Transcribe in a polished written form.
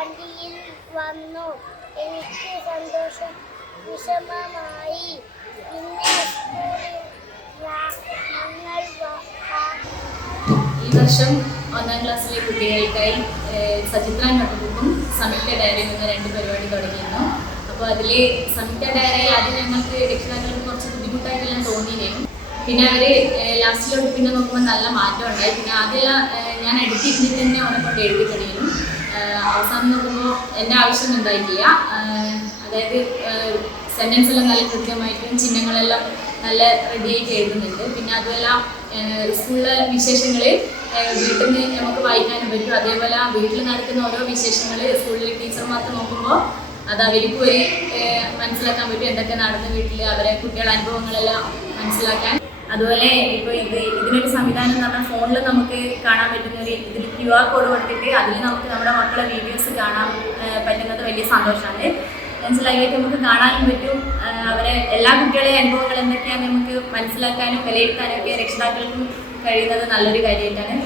പള്ളിയിൽ വന്നു. എനിക്ക് സന്തോഷം വിഷമമായി. പിന്നെ സ്കൂളിൽ ഞങ്ങൾ ഈ വർഷം 1ാം ക്ലാസ്സിലെ കുട്ടികൾക്കായി സചിത്ര നോട്ട്ബുക്കും സംയുക്ത ഡയറിയും എന്ന 2 പരിപാടി തുടങ്ങിയിരുന്നു. അപ്പോൾ അതിൽ സംയുക്ത ഡയറി ആദ്യം ഞങ്ങൾക്ക് രക്ഷിതാക്കൾക്ക് കുറച്ച് ബുദ്ധിമുട്ടായിട്ടെല്ലാം തോന്നിയിരുന്നു. പിന്നെ അവർ ലാസ്റ്റിലോട്ട് പിന്നെ നോക്കുമ്പോൾ നല്ല മാറ്റം ഉണ്ടായി. പിന്നെ ആദ്യം ഞാൻ എടുത്തിരുന്നിട്ട് തന്നെ അവനെ കൊണ്ട് എഴുതി കഴിയുന്നു. അവസാനം നോക്കുമ്പോൾ എൻ്റെ ആവശ്യം എന്തായിട്ടില്ല. അതായത് സെൻറ്റൻസ് എല്ലാം നല്ല കൃത്യമായിട്ടും ചിഹ്നങ്ങളെല്ലാം നല്ല റെഡിയായിട്ട് എഴുതുന്നുണ്ട്. പിന്നെ അതുമല്ല സ്കൂളിലെ വിശേഷങ്ങൾ വീട്ടിൽ നിന്ന് നമുക്ക് വായിക്കാനും പറ്റും. അതേപോലെ വീട്ടിൽ നടക്കുന്ന ഓരോ വിശേഷങ്ങൾ സ്കൂളിലെ ടീച്ചർമാർക്ക് നോക്കുമ്പോൾ അത് അവർക്കും ഒരു മനസ്സിലാക്കാൻ പറ്റും, എന്തൊക്കെ നടന്ന വീട്ടിൽ അവരെ കുട്ടികളുടെ അനുഭവങ്ങളെല്ലാം മനസ്സിലാക്കാൻ. അതുപോലെ ഇപ്പോൾ ഇതിനൊരു സംവിധാനം എന്ന് പറഞ്ഞാൽ ഫോണിൽ നമുക്ക് കാണാൻ പറ്റുന്ന ഇതിൽ QR കോഡ് കൊടുത്തിട്ട് അതിൽ നമുക്ക് നമ്മുടെ മക്കളെ വീഡിയോസ് കാണാൻ പറ്റുന്നത് വലിയ സന്തോഷമാണ്. മനസ്സിലാക്കിയിട്ട് നമുക്ക് കാണാനും പറ്റും. അവരെ എല്ലാ കുട്ടികളെയും അനുഭവങ്ങൾ എന്തൊക്കെയാണ് നമുക്ക് മനസ്സിലാക്കാനും വിലയിരുത്താനും ഒക്കെ രക്ഷിതാക്കൾക്കും കഴിയുന്നത് നല്ലൊരു കാര്യമായിട്ടാണ്